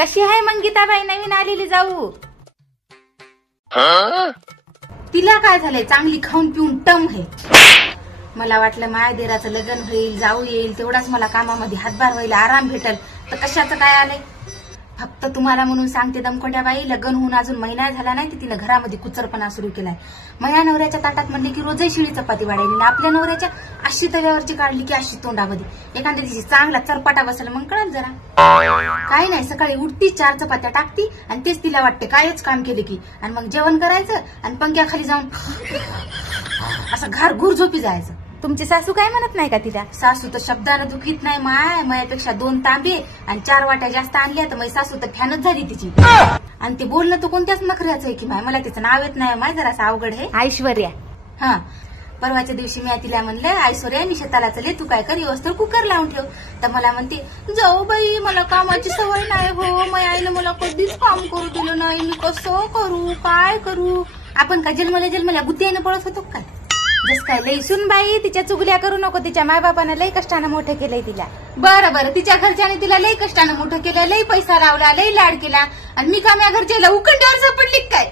कशी आहे मग गीताबाई नवीन आलेली जाऊ? तिला काय झालंय, चांगली खाऊन पिऊन टम आहे. मला वाटलं माया देराचं लग्न होईल, जाऊ येईल, तेवढाच मला कामामध्ये हातभार होईल, आराम भेटल. तर कशाचं काय आलंय? फक्त तुम्हाला म्हणून सांगते दमखोट्या बाई, लग्न होऊन अजून महिना झाला नाही की तिनं घरामध्ये कुचरपणा सुरू केलाय. मया नवऱ्याच्या ताटात म्हणले की रोजही शिळी चपाती वाढायली ना आपल्या नवऱ्याच्या अशी तव्यावरची काढली की अशी तोंडामध्ये. एखाद्या दिवशी चांगला चरपाटा बसला मग कळत जरा. काही नाही, सकाळी उठती 4 चपात्या टाकती आणि तेच तिला वाटते कायच काम केले की, आणि मग जेवण करायचं आणि पंख्याखाली जाऊन असं घारघूर झोपी जायचं. तुमची सासू काय म्हणत नाही का तिला? सासू तर शब्दाला दुखीत नाही माय. मायापेक्षा 2 तांबे आणि 4 वाट्या जास्त आणल्या तर माझी सासू तर फॅनच झाली तिची. आणि ते बोलणं तर कोणत्याच नखऱ्याचं आहे की माय. मला तिचं नाव येत नाही माय, जरासं अवघड आहे. ऐश्वर्या. हा, परवाच्या दिवशी मी तिला म्हणलं ऐश्वर्या मी शेताला चले, तू काय कर व्यवस्थित कुकर लावून ठेव. तर मला म्हणते जाऊ बाई मला कामाची सवय नाही हो, माझ्या आईनं मला कधीच काम करू दिलं नाही, मी कसं करू काय करू. आपण काय जन्मल्या बुद्धीने पळत होतो काय? जस काय लई सुन बाई, तिच्या चुगल्या करू नको. तिच्या मायबापानं लई कष्टानं मोठं केलंय तिला. बरं तिच्या घरच्याने तिला लई कष्टानं मोठं केलं, लई पैसा लावला, लई लाड केला, आणि मी का माझ्या घरच्याला उकंड्यावर झपडली काय?